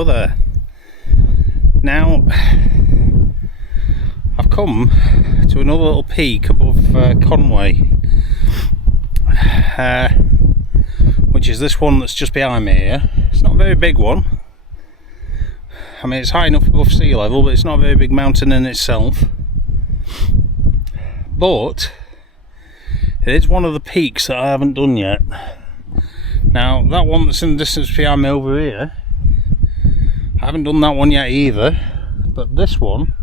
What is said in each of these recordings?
Hello there. Now, I've come to another little peak above Conwy, which is this one that's just behind me here. It's not a very big one. I mean, it's high enough above sea level, but it's not a very big mountain in itself. But it is one of the peaks that I haven't done yet. Now, that one that's in the distance behind me over here, I haven't done that one yet either, but this one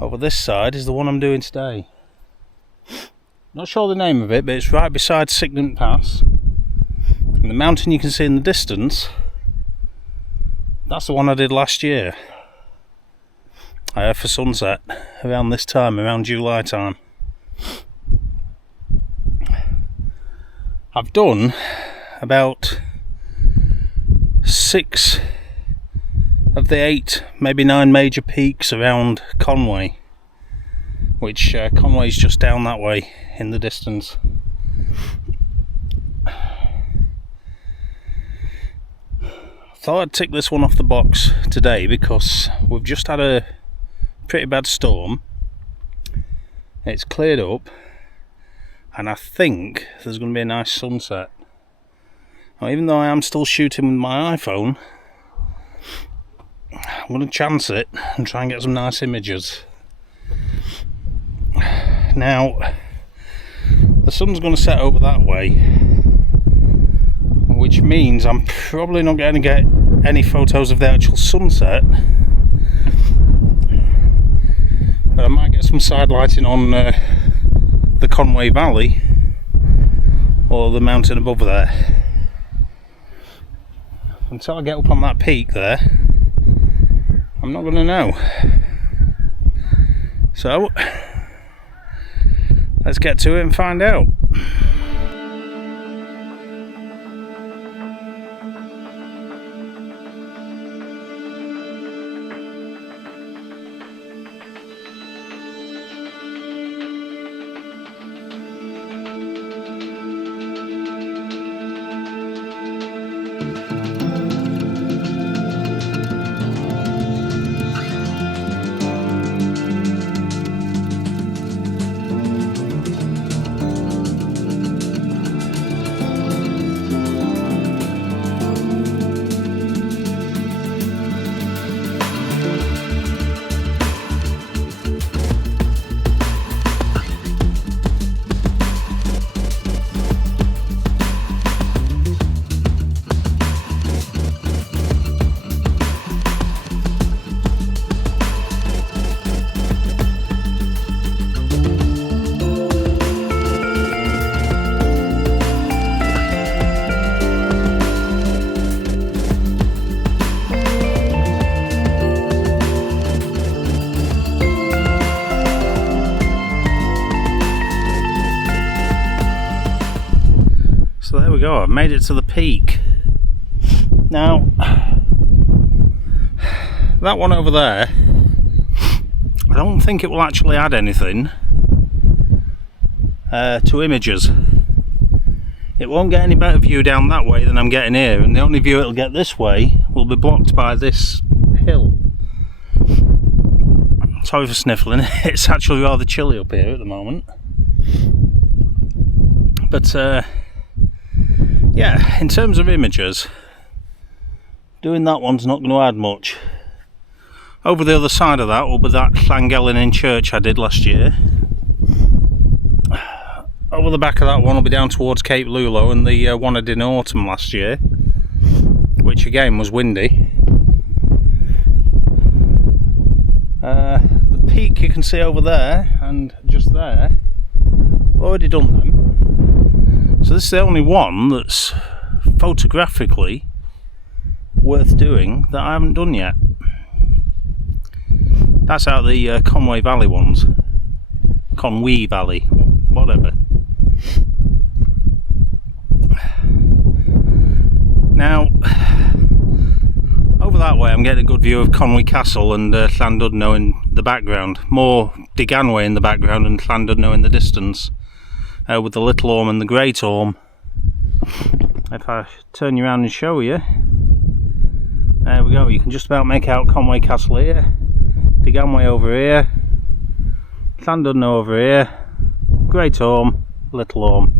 over this side is the one I'm doing today. Not sure the name of it, but it's right beside Signant Pass, and the mountain you can see in the distance, that's the one I did last year for sunset, around this time, around July time. I've done about 6 of the 8, maybe 9 major peaks around Conwy, which Conwy's just down that way in the distance. Thought I'd tick this one off the box today because we've just had a pretty bad storm. It's cleared up and I think there's going to be a nice sunset. Now, even though I am still shooting with my iPhone, I'm going to chance it and try and get some nice images. Now, the sun's going to set over that way, which means I'm probably not going to get any photos of the actual sunset, but I might get some side lighting on the Conwy Valley or the mountain above there. Until I get up on that peak there, I'm not going to know. So, let's get to it and find out. So there we go, I've made it to the peak. Now, that one over there, I don't think it will actually add anything to images. It won't get any better view down that way than I'm getting here, and the only view it'll get this way will be blocked by this hill. Sorry for sniffling, it's actually rather chilly up here at the moment. But yeah, in terms of images, doing that one's not going to add much. Over the other side of that will be that Llangollen church I did last year. Over the back of that one will be down towards Cape Lulo and the one I did in autumn last year, which again was windy. The peak you can see over there and just there, I've already done them. So this is the only one that's photographically worth doing that I haven't done yet. That's out the Conwy Valley ones. Conwy Valley, whatever. Now, over that way I'm getting a good view of Conwy Castle and Llandudno in the background. More Diganwy in the background and Llandudno in the distance. With the Little Orme and the Great Orme. If I turn you around and show you, There we go, you can just about make out Conwy Castle here, Diganway over here, Llandudno over here, Great Orme, Little Orme.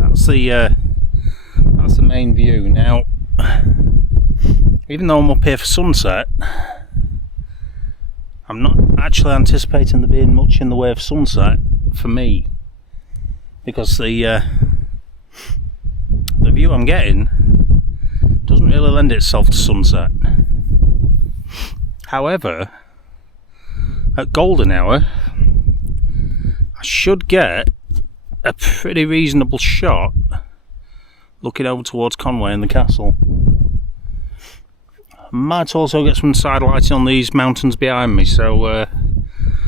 That's the main view. Now, even though I'm up here for sunset, I'm not actually anticipating there being much in the way of sunset for me, because the view I'm getting doesn't really lend itself to sunset. However, at golden hour I should get a pretty reasonable shot looking over towards Conwy and the castle. I might also get some side lighting on these mountains behind me, so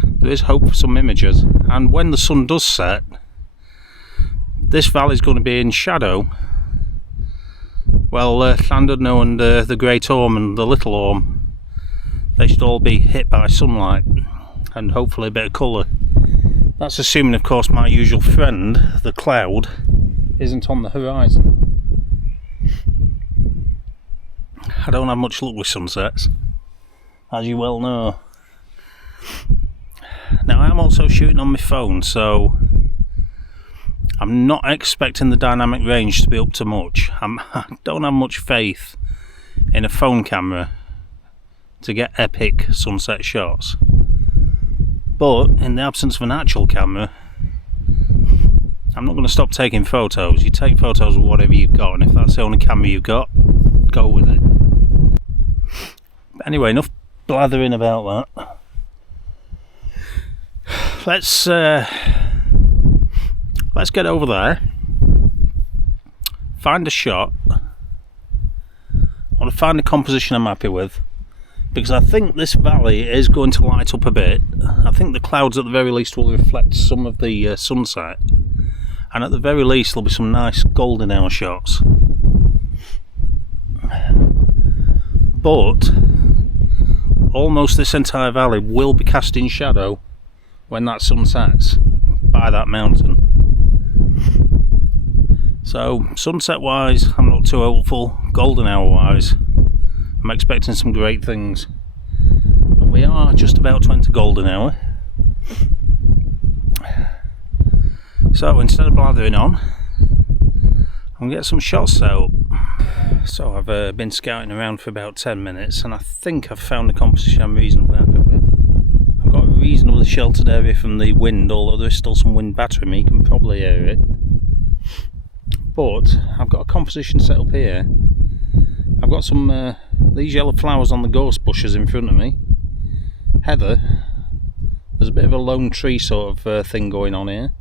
there is hope for some images. And when the sun does set, this valley is going to be in shadow. Well, Llandudno and the Great Orme and the Little Orme, they should all be hit by sunlight and hopefully a bit of colour. That's assuming, of course, my usual friend, the cloud, isn't on the horizon. I don't have much luck with sunsets, as you well know. Now, I am also shooting on my phone, so I'm not expecting the dynamic range to be up to much. I don't have much faith in a phone camera to get epic sunset shots. But in the absence of an actual camera, I'm not going to stop taking photos. You take photos of whatever you've got, and if that's the only camera you've got, go with it. But anyway, enough blathering about that. Let's get over there, find a shot. I want to find a composition I'm happy with, because I think this valley is going to light up a bit. I think the clouds at the very least will reflect some of the sunset, and at the very least there'll be some nice golden hour shots. But almost this entire valley will be cast in shadow when that sun sets by that mountain. So sunset wise, I'm not too hopeful. Golden hour wise, I'm expecting some great things. And we are just about to enter golden hour. So instead of blathering on, I'm going to get some shots set up. So I've been scouting around for about 10 minutes, and I think I've found a composition I'm reasonably happy with. I've got a reasonably sheltered area from the wind, although there's still some wind battering me, you can probably hear it. But I've got a composition set up here. I've got some these yellow flowers on the gorse bushes in front of me, heather. There's a bit of a lone tree sort of thing going on here,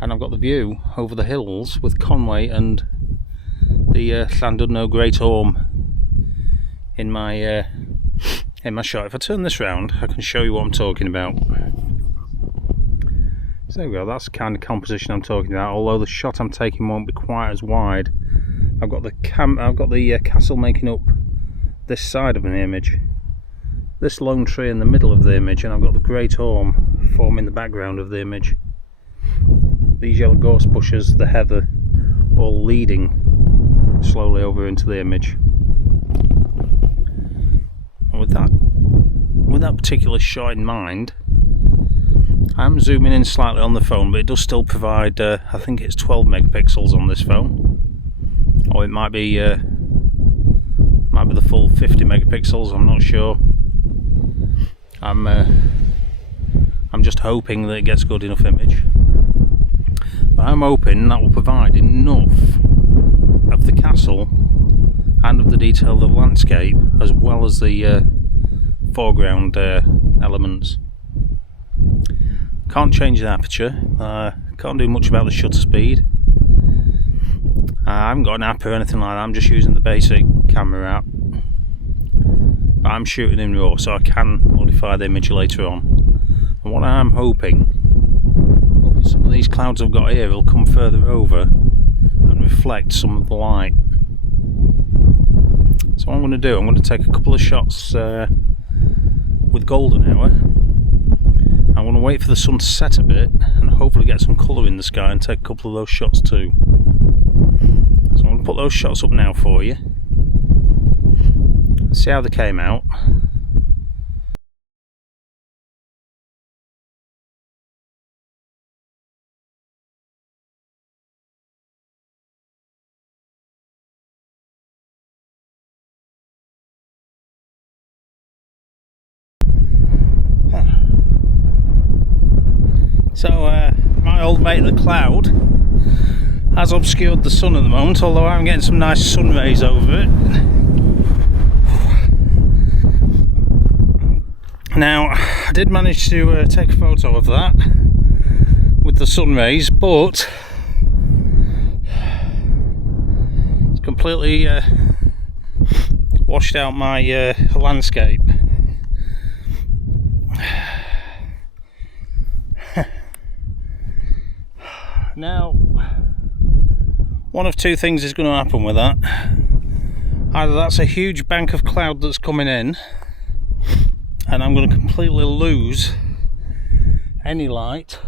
and I've got the view over the hills with Conwy and the Llandudno Great Orme in my shot. If I turn this round, I can show you what I'm talking about. So there we go, that's the kind of composition I'm talking about, although the shot I'm taking won't be quite as wide. I've got the castle making up this side of an image, this lone tree in the middle of the image, and I've got the Great Orme forming the background of the image. These yellow gorse bushes, the heather, all leading slowly over into the image. And with that particular shot in mind, I'm zooming in slightly on the phone, but it does still provide, I think it's 12 megapixels on this phone, or it might be the full 50 megapixels. I'm not sure. I'm just hoping that it gets a good enough image. But I'm hoping that will provide enough of the castle and of the detail of the landscape, as well as the foreground elements. Can't change the aperture, can't do much about the shutter speed. I haven't got an app or anything like that, I'm just using the basic camera app. But I'm shooting in RAW, so I can modify the image later on. And what I'm hoping some of these clouds I've got here will come further over and reflect some of the light. So what I'm going to do, I'm going to take a couple of shots with golden hour. I'm going to wait for the sun to set a bit and hopefully get some colour in the sky and take a couple of those shots too. So I'm going to I'll put those shots up now for you. See how they came out. So my old mate the cloud has obscured the sun at the moment, although I'm getting some nice sun rays over it. Now, I did manage to take a photo of that with the sun rays, but it's completely washed out my landscape. Now, one of two things is going to happen with that. Either that's a huge bank of cloud that's coming in, and I'm going to completely lose any light,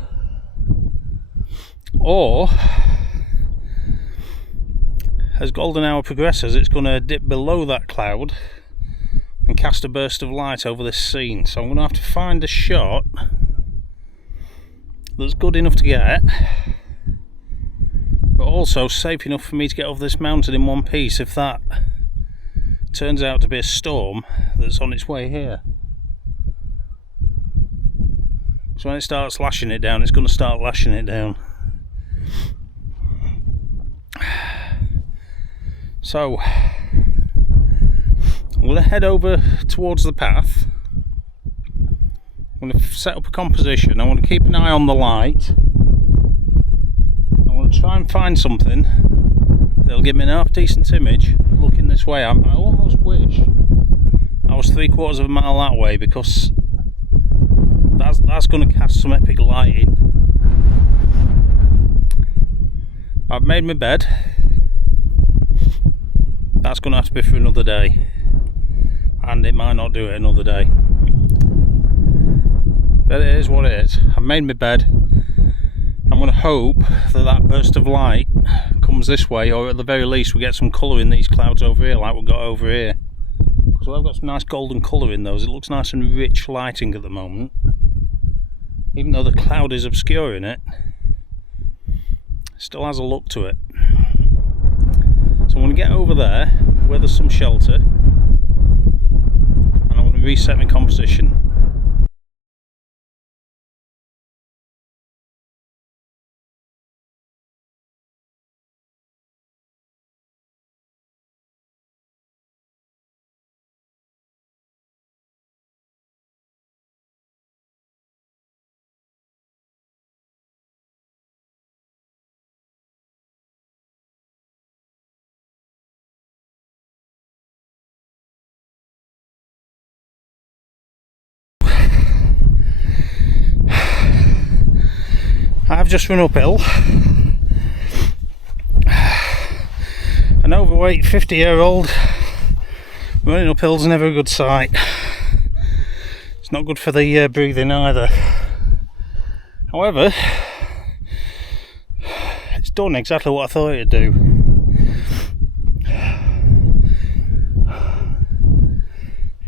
or as golden hour progresses, it's going to dip below that cloud and cast a burst of light over this scene. So I'm going to have to find a shot that's good enough to get, but also safe enough for me to get over this mountain in one piece if that turns out to be a storm that's on its way here. So when it starts lashing it down, it's going to start lashing it down. So I'm going to head over towards the path. I'm going to set up a composition. I want to keep an eye on the light. I want to try and find something that'll give me an half decent image looking this way. I almost wish I was 3/4 of a mile that way, because that's going to cast some epic lighting. I've made my bed. That's going to have to be for another day, and it might not do it another day, but it is what it is. I've made my bed. I'm going to hope that that burst of light comes this way, or at the very least we get some colour in these clouds over here like we've got over here, because I've got some nice golden colour in those. It looks nice and rich lighting at the moment, even though the cloud is obscuring it. It still has a look to it. So I want to get over there where there's some shelter, and I want to reset my composition. I've just run uphill. An overweight 50-year-old running uphill is never a good sight. It's not good for the breathing either. However, it's done exactly what I thought it'd do.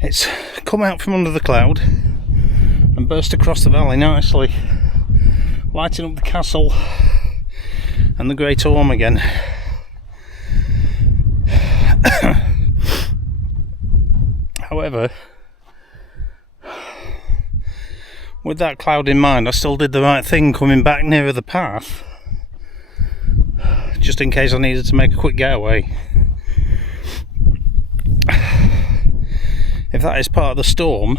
It's come out from under the cloud and burst across the valley nicely, lighting up the castle and the Great Orme again. However, with that cloud in mind, I still did the right thing coming back nearer the path, just in case I needed to make a quick getaway. If that is part of the storm,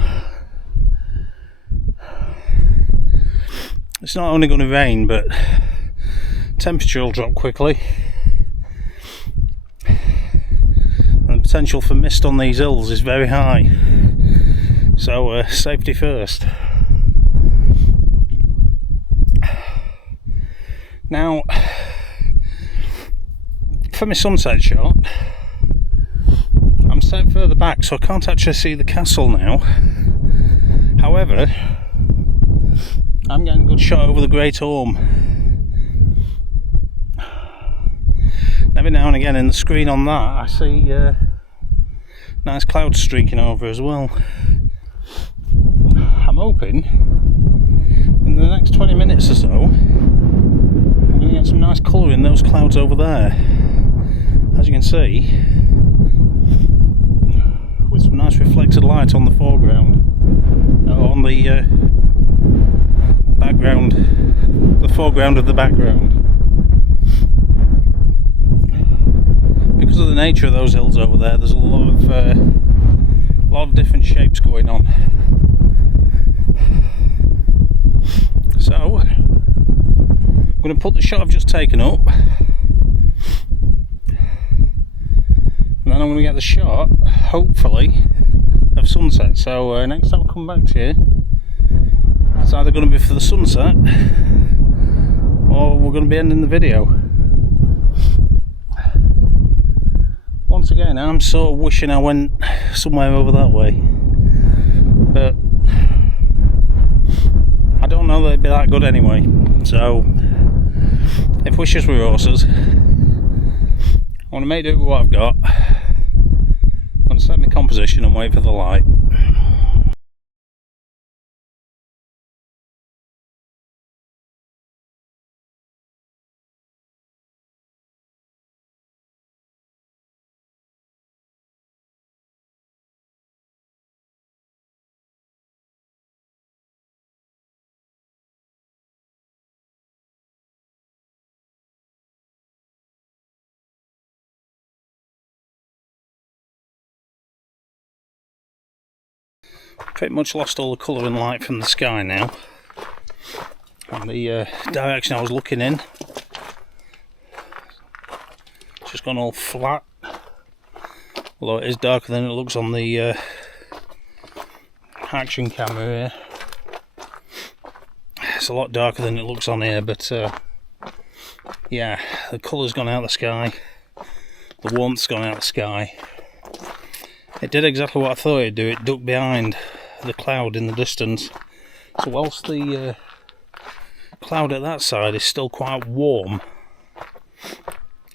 it's not only going to rain, but temperature will drop quickly, and the potential for mist on these hills is very high. So safety first. Now, for my sunset shot, I'm set further back, so I can't actually see the castle now. However, I'm getting a good shot over the Great Orme. Every now and again in the screen on that I see nice clouds streaking over as well. I'm hoping in the next 20 minutes or so I'm going to get some nice colour in those clouds over there, as you can see, with some nice reflected light on the foreground, on the background, the foreground of the background. Because of the nature of those hills over there, there's a lot of different shapes going on. So I'm going to put the shot I've just taken up, and then I'm going to get the shot, hopefully, of sunset. So next time I come back to you, it's either going to be for the sunset or we're going to be ending the video. Once again, I'm sort of wishing I went somewhere over that way, but I don't know that it'd be that good anyway. So if wishes were horses, I want to make do with what I've got. I'm going to set my composition and wait for the light. Pretty much lost all the colour and light from the sky now, and the direction I was looking in, it's just gone all flat, although it is darker than it looks on the action camera here. It's a lot darker than it looks on here, but yeah, the colour's gone out of the sky, the warmth's gone out of the sky. It did exactly what I thought it'd do. It ducked behind the cloud in the distance. So whilst the cloud at that side is still quite warm,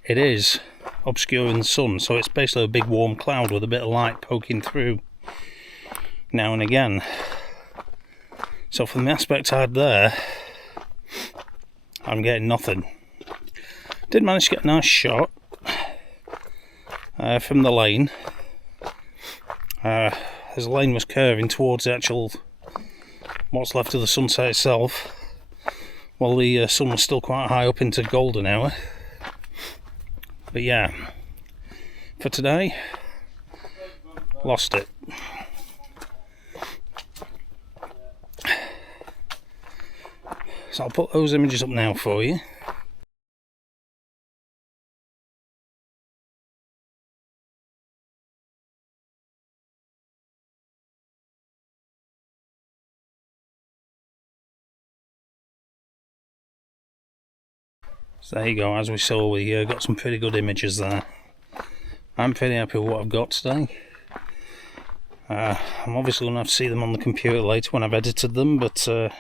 it is obscuring the sun. So it's basically a big warm cloud with a bit of light poking through now and again. So from the aspect I had there, I'm getting nothing. Did manage to get a nice shot from the lane. As the lane was curving towards the actual what's left of the sunset itself, while the sun was still quite high up into golden hour. But yeah, for today, lost it. So I'll put those images up now for you. So there you go, as we saw, we got some pretty good images there. I'm pretty happy with what I've got today. I'm obviously going to have to see them on the computer later when I've edited them, but I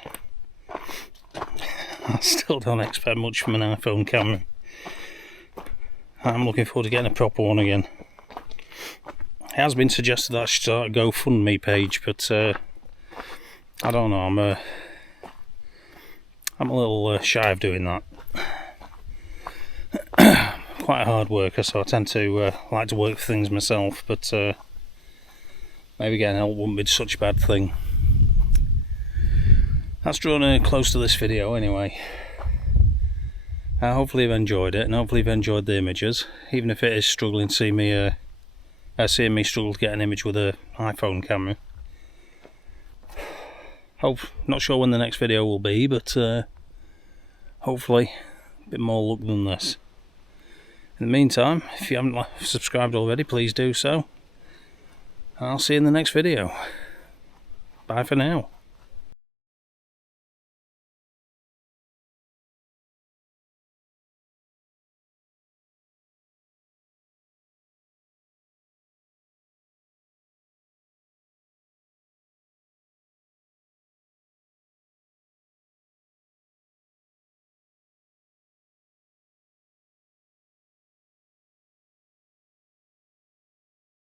still don't expect much from an iPhone camera. I'm looking forward to getting a proper one again. It has been suggested that I should start a GoFundMe page, but I don't know, I'm a little shy of doing that. Quite a hard worker, so I tend to like to work for things myself, but maybe getting help wouldn't be such a bad thing. That's drawn close to this video anyway. Hopefully you've enjoyed it, and hopefully you've enjoyed the images, even if it is struggling to see me seeing me struggle to get an image with an iPhone camera. Not sure when the next video will be, but hopefully a bit more luck than this. In the meantime, if you haven't subscribed already, please do so. And I'll see you in the next video. Bye for now.